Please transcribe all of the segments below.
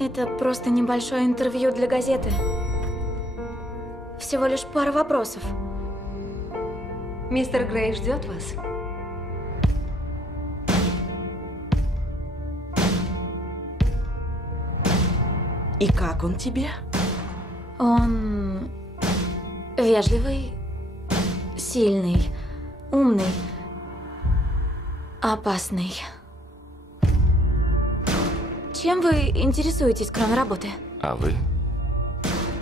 Это просто небольшое интервью для газеты. Всего лишь пара вопросов. Мистер Грей ждет вас. И как он тебе? Он вежливый, сильный, умный, опасный. Чем вы интересуетесь, кроме работы? А вы?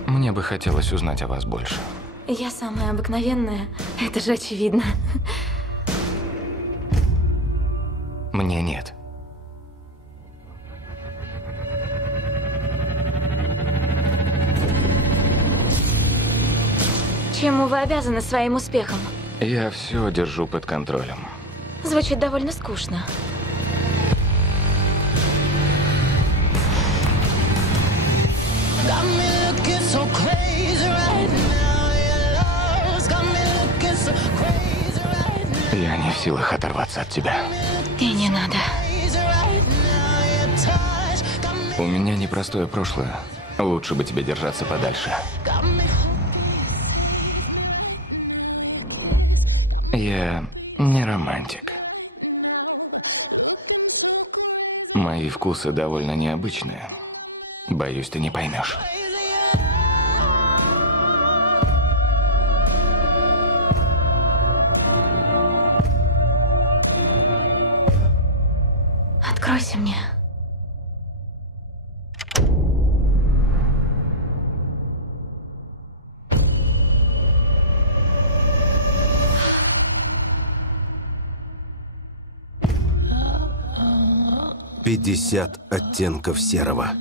Мне бы хотелось узнать о вас больше. Я самая обыкновенная, это же очевидно. Мне нет. Чему вы обязаны своим успехом? Я все держу под контролем. Звучит довольно скучно. Я не в силах оторваться от тебя. И не надо. У меня непростое прошлое. Лучше бы тебе держаться подальше. Я не романтик. Мои вкусы довольно необычные. Боюсь, ты не поймешь. Откройся мне. «50 оттенков серого».